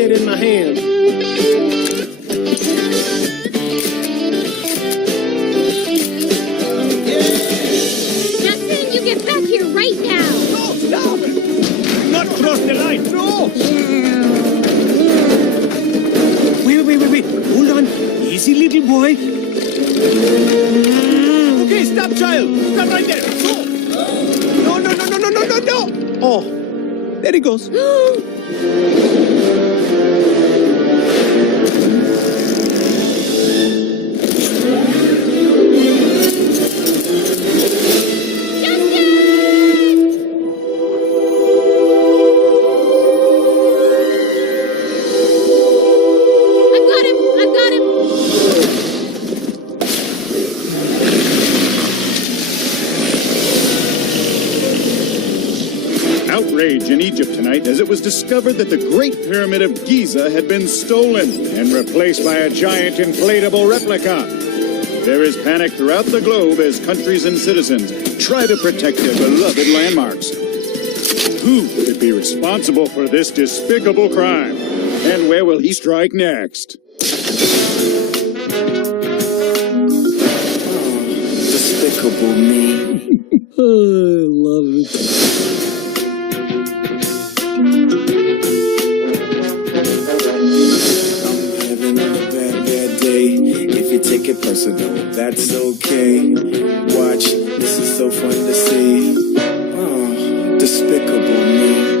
head in my hand. Justin, you get back here right now. No, stop! Not cross the line! No! Wait. Hold on. Easy, little boy. Okay, stop, child! Stop right there! No! No! Oh, there he goes. I've got him. Outrage in Egypt tonight as it was discovered that the Great Pyramid of Giza had been stolen and replaced by a giant inflatable replica. There is panic throughout the globe as countries and citizens try to protect their beloved landmarks. Who could be responsible for this despicable crime? And where will he strike next? Despicable me. I love it. Having a bad day. If you take it personal, that's okay. Watch, this is so fun to see. Oh, despicable me.